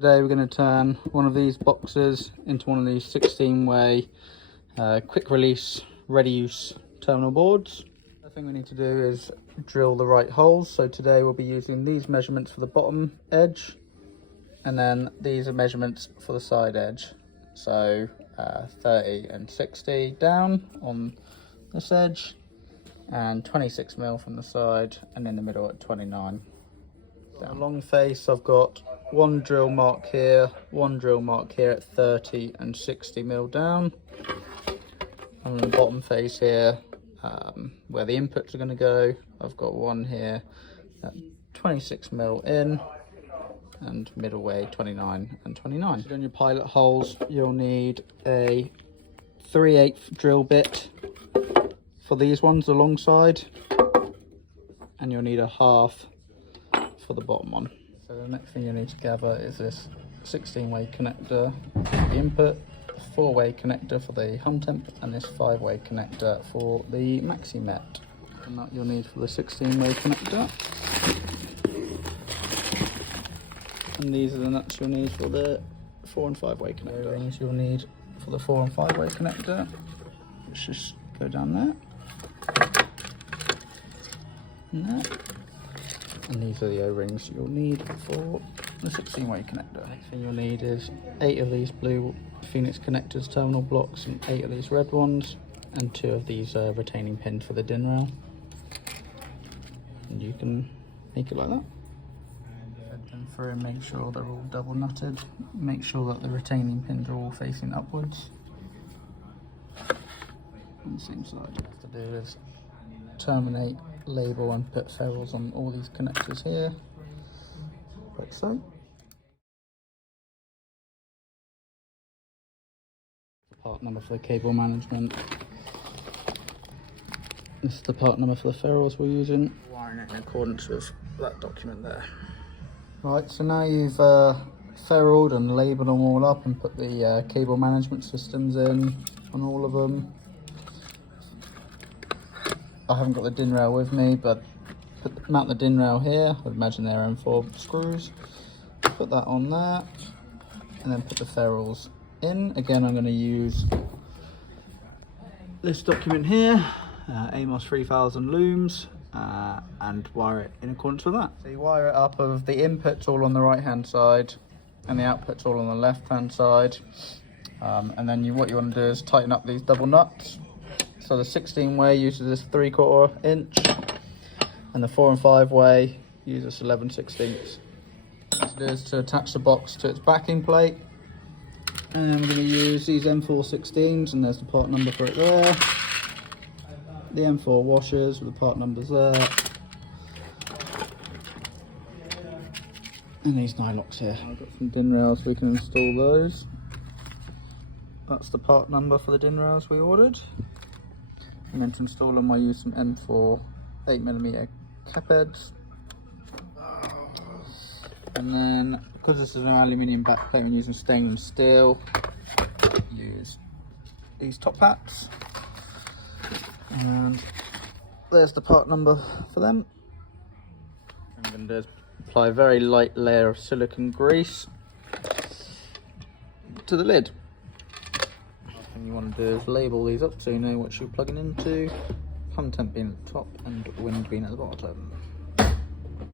Today we're going to turn one of these boxes into one of these 16-way quick release ready use terminal boards. The thing we need to do is drill the right holes. So today we'll be using these measurements for the bottom edge, and then these are measurements for the side edge. So 30 and 60 down on this edge, and 26mm from the side, and in the middle at 29. Down. Long face, I've got one drill mark here, one drill mark here at 30 and 60mm down. And on the bottom face here, where the inputs are going to go, I've got one here at 26mm in, and middle way 29 and 29. So on your pilot holes, you'll need a 3/8 drill bit for these ones alongside, and you'll need a half for the bottom one. So the next thing you need to gather is this 16-way connector for the input, a 4-way connector for the hum temp, and this 5-way connector for the maxi met. And that you'll need for the 16-way connector. And these are the nuts you'll need for the 4 and 5-way connector. Rings you'll need for the 4 and 5-way connector, which just go down there. And there. And these are the O-rings you'll need for the 16-way connector. Next thing you'll need is 8 of these blue Phoenix connectors terminal blocks, and 8 of these red ones, and 2 of these retaining pins for the DIN rail. And you can make it like that. Thread them through and make sure they're all double nutted. Make sure that the retaining pins are all facing upwards on the same side. What you have to do is terminate, label, and put ferrules on all these connectors here, like so. The part number for the cable management. This is the part number for the ferrules we're using. Wiring it in accordance with that document there. Right, so now you've ferruled and labelled them all up and put the cable management systems in on all of them. I haven't got the DIN rail with me, but mount the DIN rail here. I'd imagine they're M4 screws. Put that on there, and then put the ferrules in. Again, I'm going to use this document here, Amos 3000 looms, and wire it in accordance with that. So you wire it up of the inputs all on the right hand side, and the outputs all on the left hand side. And then what you want to do is tighten up these double nuts. So the 16-way uses this 3/4 inch, and the 4 and 5-way uses 11/16. What to do is to attach the box to its backing plate, and I'm going to use these M4 16s, and there's the part number for it there. The M4 washers with the part numbers there, and these nylocks here. I've got some DIN rails we can install those. That's the part number for the DIN rails we ordered. And then to install them, I use some M4 8mm cap heads. And then, because this is an aluminium backplate, I'm using stainless steel. Use these top hats. And there's the part number for them. What I'm going to do is apply a very light layer of silicone grease to the lid. And you want to do is label these up so you know what you're plugging into. Hum temp being at the top and wind being at the bottom.